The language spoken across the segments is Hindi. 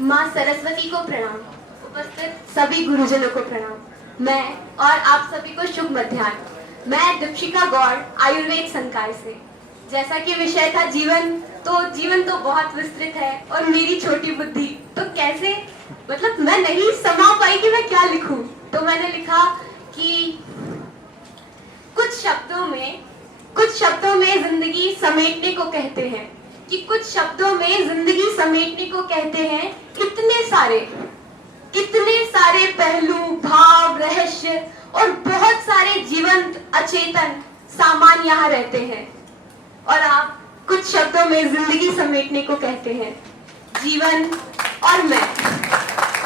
माँ सरस्वती को प्रणाम। उपस्थित सभी गुरुजनों को प्रणाम। मैं और आप सभी को शुभ मध्याह्न। मैं दीपशिका गौड़, आयुर्वेद संकाय से। जैसा कि विषय था जीवन तो बहुत विस्तृत है और मेरी छोटी बुद्धि तो कैसे मतलब मैं नहीं समा पाई कि मैं क्या लिखूं। तो मैंने लिखा कि कुछ शब्दों में जिंदगी समेटने को कहते हैं, कि कुछ शब्दों में जिंदगी समेटने को कहते हैं। कितने सारे पहलू, भाव, रहस्य और बहुत सारे जीवंत अचेतन सामान यहाँ रहते हैं। और आप कुछ शब्दों में जिंदगी समेटने को कहते हैं, जीवन और मैं।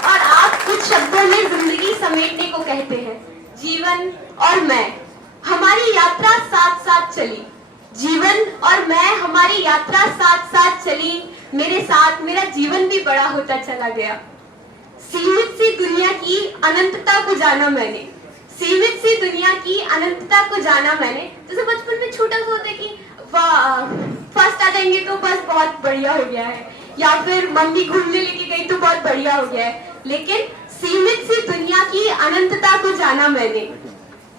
और आप कुछ शब्दों में जिंदगी समेटने को कहते हैं, जीवन और मैं। हमारी यात्रा साथ साथ चली, जीवन और मैं, हमारी यात्रा साथ साथ चली। मेरे साथ मेरा जीवन भी बड़ा होता चला गया। सीमित सी दुनिया की अनंतता को जाना मैंने, सीमित सी दुनिया की अनंतता को जाना मैंने। जैसे बचपन में छोटा सा होता है कि फर्स्ट आ जाएंगे तो बस बहुत बढ़िया हो गया है, या फिर मम्मी घूमने लेके गई तो बहुत बढ़िया हो गया है। लेकिन सीमित सी दुनिया की अनंतता को जाना मैंने।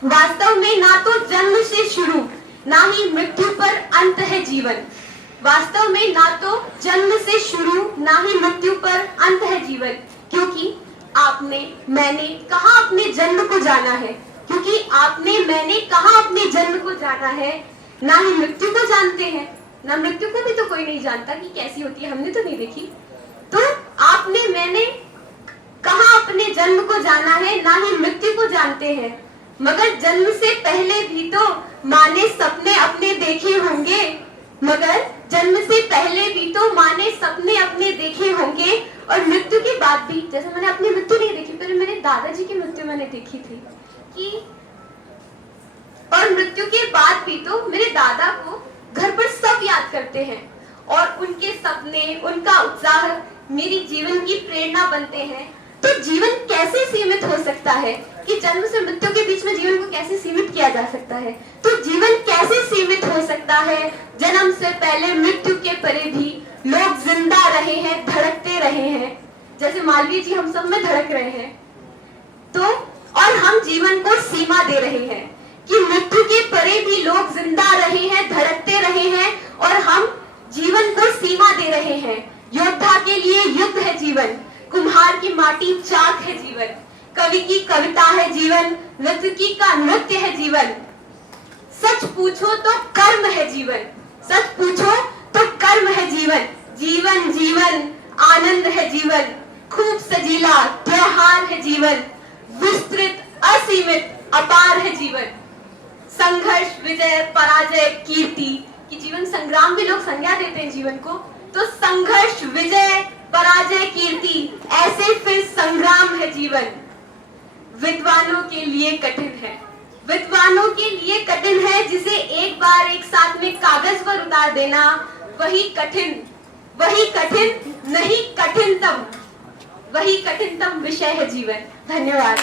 वास्तव में ना तो जन्म से शुरू, ना ही मृत्यु पर अंत है जीवन। वास्तव में ना तो जन्म से शुरू, ना ही मृत्यु पर अंत है जीवन। क्योंकि आपने मैंने कहाँ अपने जन्म को जाना है, क्योंकि आपने मैंने कहाँ अपने जन्म को जाना है। ना ही मृत्यु को जानते हैं, ना मृत्यु को भी तो कोई नहीं जानता कि कैसी होती है, हमने तो नहीं देखी। तो आपने मैंने कहाँ अपने जन्म को जाना है, ना ही मृत्यु को जानते हैं। मगर जन्म से पहले भी तो माँ ने सपने अपने देखे होंगे, मगर जन्म से पहले भी तो माँ ने सपने अपने देखे होंगे। और मृत्यु के बाद भी, जैसे मैंने अपनी मृत्यु नहीं देखी, पर मेरे दादाजी की मृत्यु मैंने देखी थी कि, और मृत्यु के बाद भी तो मेरे दादा को घर पर सब याद करते हैं और उनके सपने, उनका उत्साह मेरी जीवन की प्रेरणा बनते हैं। तो जीवन कैसे सीमित हो सकता है, कि जन्म से मृत्यु के बीच में जीवन को कैसे सीमित किया जा सकता है। तो जीवन कैसे सीमित हो सकता है। जन्म से पहले मृत्यु के परे भी लोग जिंदा रहे हैं, धड़कते रहे हैं। जैसे मालवीय जी हम सब में धड़क रहे हैं। तो और हम जीवन को सीमा दे रहे हैं कि मृत्यु के परे भी लोग जिंदा रहे हैं, धड़कते रहे हैं, और हम जीवन को सीमा दे रहे हैं। योद्धा के लिए युद्ध है जीवन, कुम्हार की माटी चाक है जीवन, कवि की कविता है जीवन, नर्तकी का नृत्य है जीवन। सच पूछो तो कर्म है जीवन, सच पूछो तो कर्म है जीवन। जीवन जीवन आनंद है जीवन, खूब सजीला त्योहार है जीवन, विस्तृत असीमित अपार है जीवन। संघर्ष, विजय, पराजय, कीर्ति की जीवन संग्राम भी लोग संज्ञा देते हैं जीवन को। तो संघर्ष, विजय, पराजय, कीर्ति, ऐसे फिर संग्राम है जीवन। विद्वानों के लिए कठिन है, विद्वानों के लिए कठिन है, जिसे एक बार एक साथ में कागज पर उतार देना वही कठिन नहीं कठिनतम, वही कठिनतम विषय है जीवन। धन्यवाद।